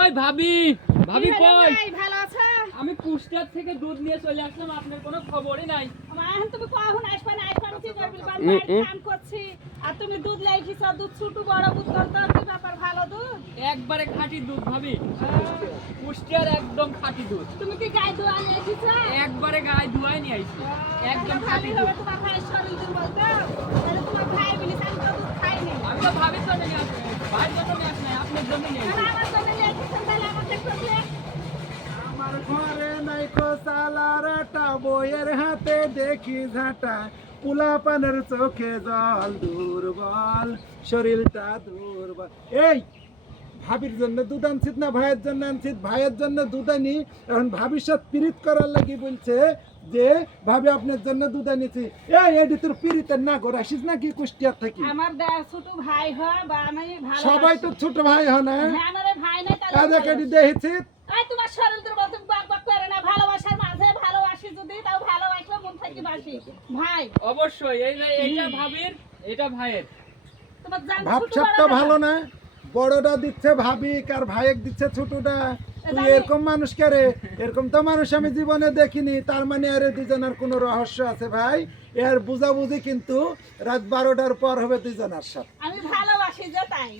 ওই ভাবি, ভাবি কই? ভালো আছো? আমি কুষ্টিয়া থেকে দুধ নিয়ে চলে আসলাম, আপনার কোনো খবরই নাই। এখন তুমি কখন আসবে না? আসবে কি করবি? কাম করছি আর তুমি দুধ লাইছিস, দুধ ছোট বড় বুঝতাম তো কি ব্যাপার? ভালো দুধ একবারে খাঁটি দুধ ভাবি, কুষ্টিয়ার একদম খাঁটি দুধ। তুমি কি গায়ে দোয়া নিয়ে এসেছো? একবারে গায়ে ধুয়াই নিয়ে আইছি, একদম খাঁটি দুধ। তোমার ভাইয়ের শরীর দুর্বল তো, তাহলে তোমার ভাই বলি আমি তো দুধ খাইনি। আমি তো ভাবির জন্য নিয়ে আসি, ভাইয়ের জন্য নিয়ে আসি নাই, আপনার জন্য নিয়ে আসি। আমার জন্য নিয়ে এসেছেন, তাহলে আমাকে একটু দিয়ে। আমার ঘরে নাইকো সালার আটা, বইয়ের হাতে দেখি ঝাঁটা, পুলা পানের চোখে জল, দুর্বল শরীরটা দুর্বল। এই ভাবির জন্য দুধ আনছিস না ভাইয়ের জন্য আনছিস? ভাইয়ের জন্য দুধ আনি, এখন ভাবির সাথে পিরিত করার লাগি বলছে যে ভাবি আপনার জন্য দুধ আনিছি। এই এডি তোর পিরিতের না করে আসিস নাকি কুষ্টিয়া থেকে? আমার ছোট ভাই হয় বা আমি ভালো সবাই তো ছোট ভাই হয় না? আমার ভাই নাই কাজে কেটে দেখেছি। এই তোমার শরীর দুর্বল, তুমি বাক বাক করে না। ভালোবাসার মাঝে ভালোবাসি যদি, তাও ভালোবাসলে মন থেকে বাসি ভাই। অবশ্যই এইটা ভাবির, এটা ভাইয়ের। তোমার জান ভাবসাবটা ভালো না? বড়টা দিচ্ছে ভাবি আর ভাইয়েক দিচ্ছে ছোটটা। তুই এরকম মানুষ কে রে? এরকম তো মানুষ আমি জীবনে দেখিনি। তার মানে আর দুজনের কোনো রহস্য আছে ভাই। এর বুঝাবুঝি কিন্তু রাত 12টার পর হবে দুজনের সাথে। আমি ভালোবাসি যে তাই।